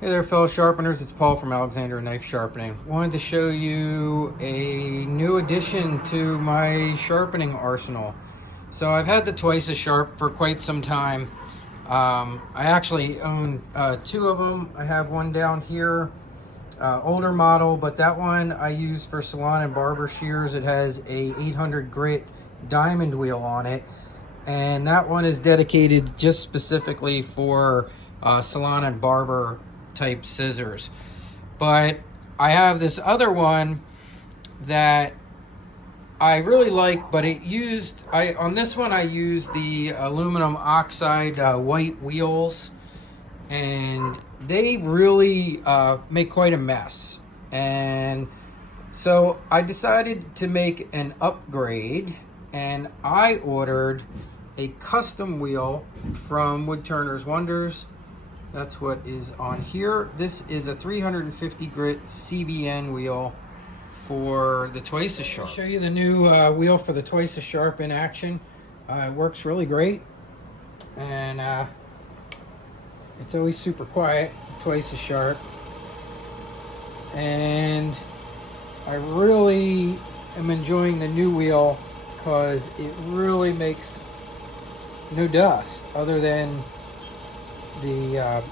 Hey there, fellow sharpeners. It's Paul from Alexander Knife Sharpening. Wanted to show you a new addition to my sharpening arsenal. So I've had the twice as sharp for quite some time. I actually own two of them. I have one down here, older model, but that one I use for salon and barber shears. It has a 800 grit diamond wheel on it, and that one is dedicated just specifically for salon and barber type scissors. But I have this other one that I really like, but on this one I used the aluminum oxide white wheels, and they really make quite a mess. And so I decided to make an upgrade, and I ordered a custom wheel from Woodturner's Wonders. That's what is on here. This is a 350 grit CBN wheel for the twice as sharp. I'll show you the new wheel for the twice as sharp in action. It works really great, and it's always super quiet, twice as sharp. And I really am enjoying the new wheel because it really makes no dust other than the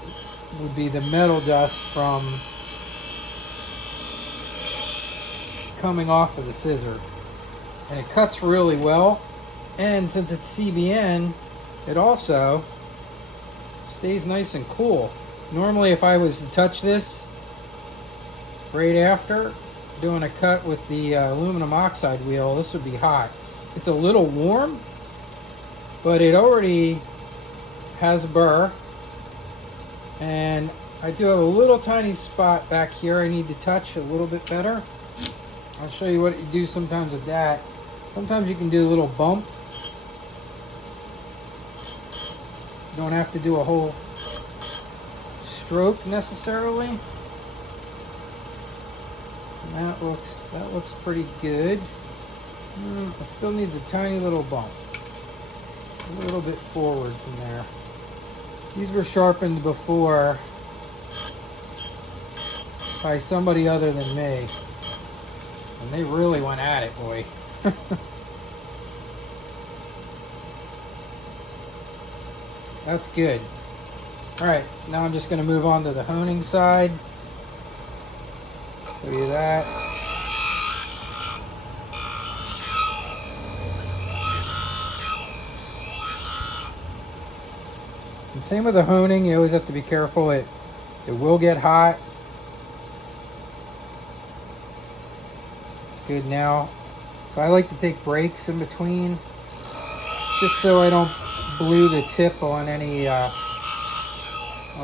would be the metal dust from coming off of the scissor, and it cuts really well. And since it's CBN, it also stays nice and cool. Normally if I was to touch this right after doing a cut with the aluminum oxide wheel, this would be hot. It's a little warm, but it already has a burr. And I do have a little tiny spot back here I need to touch a little bit better. I'll show you what you do sometimes with that. Sometimes you can do a little bump. You don't have to do a whole stroke necessarily. And that looks pretty good. It still needs a tiny little bump. A little bit forward from there. These were sharpened before by somebody other than me, and they really went at it, boy. That's good. Alright, so now I'm just going to move on to the honing side. Show you that. And same with the honing, you always have to be careful. It will get hot. It's good now. So I like to take breaks in between, just so I don't blew the tip on any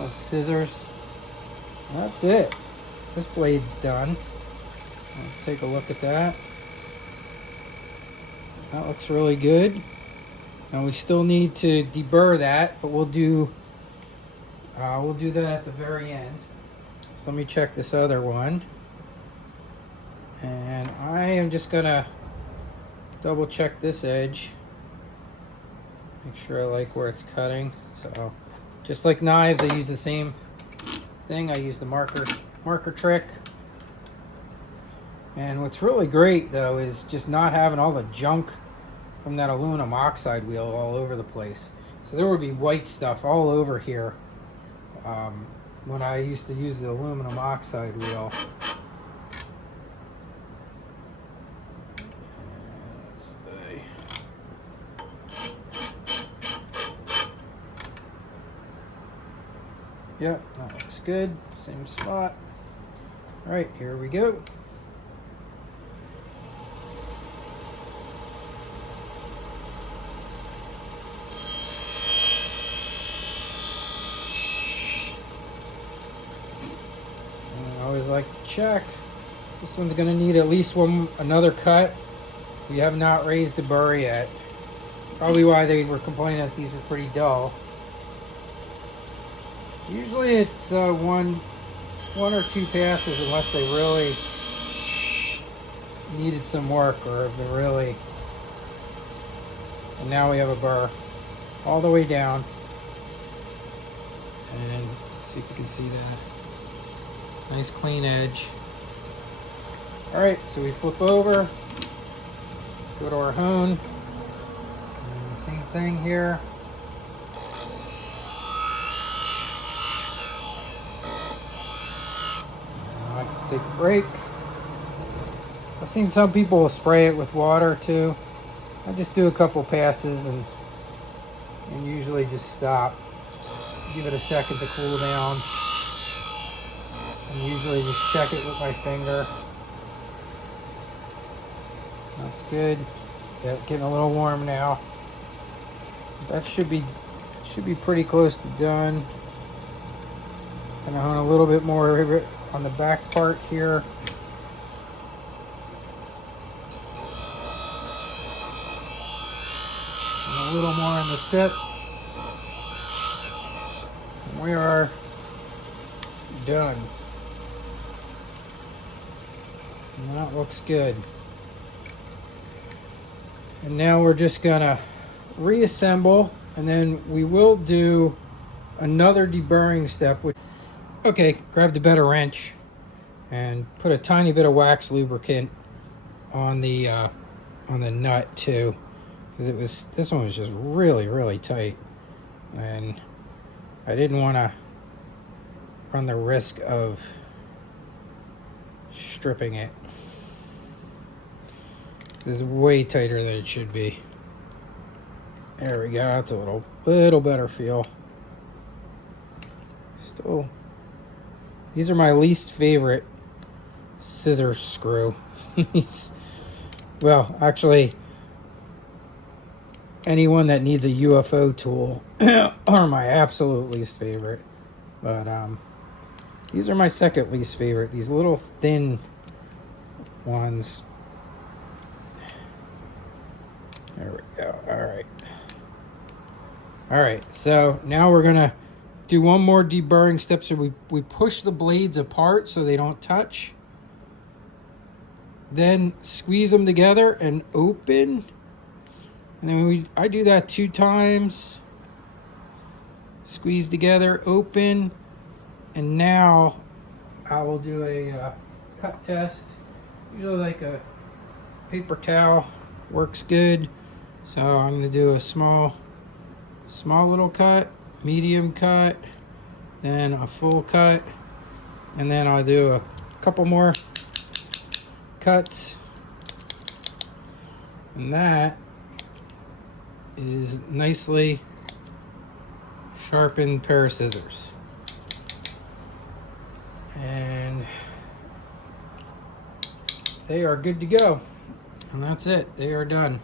scissors. That's it. This blade's done. Let's take a look at that. That looks really good. Now we still need to deburr that, but we'll do that at the very end. So let me check this other one, and I am just gonna double check this edge, make sure I like where it's cutting. So just like knives, I use the same thing. I use the marker trick. And what's really great though is just not having all the junk from that aluminum oxide wheel all over the place. So there would be white stuff all over here when I used to use the aluminum oxide wheel. Yep, that looks good. Same spot. All right, here we go. I always like to check. This one's going to need at least another cut. We have not raised the burr yet. Probably why they were complaining that these were pretty dull. Usually it's one or two passes unless they really needed some work, or if they really. And now we have a burr all the way down, and see if you can see that. Nice clean edge. All right, so we flip over, go to our hone, and same thing here. I like to take a break. I've seen some people spray it with water too. I just do a couple passes and usually just stop. Give it a second to cool down. And usually just check it with my finger. That's good. Getting a little warm now. That should be pretty close to done. And I want a little bit more on the back part here. And a little more on the tip. And we are done. And that looks good. And now we're just gonna reassemble, and then we will do another deburring step. Okay, grab the better wrench and put a tiny bit of wax lubricant on the nut too, because this one was just really tight, and I didn't want to run the risk of stripping it. This is way tighter than it should be. There we go. It's a little better feel. Still, these are my least favorite scissor screw. Well, actually, anyone that needs a UFO tool are my absolute least favorite. But these are my second least favorite. These little thin ones. There we go. All right, so now we're gonna do one more deburring step. So we push the blades apart so they don't touch, then squeeze them together and open, and then I do that 2 times. Squeeze together, open, and now I will do a cut test. Usually like a paper towel works good. So I'm going to do a small little cut, medium cut, then a full cut, and then I'll do a couple more cuts. And that is nicely sharpened pair of scissors. And they are good to go. And that's it. They are done.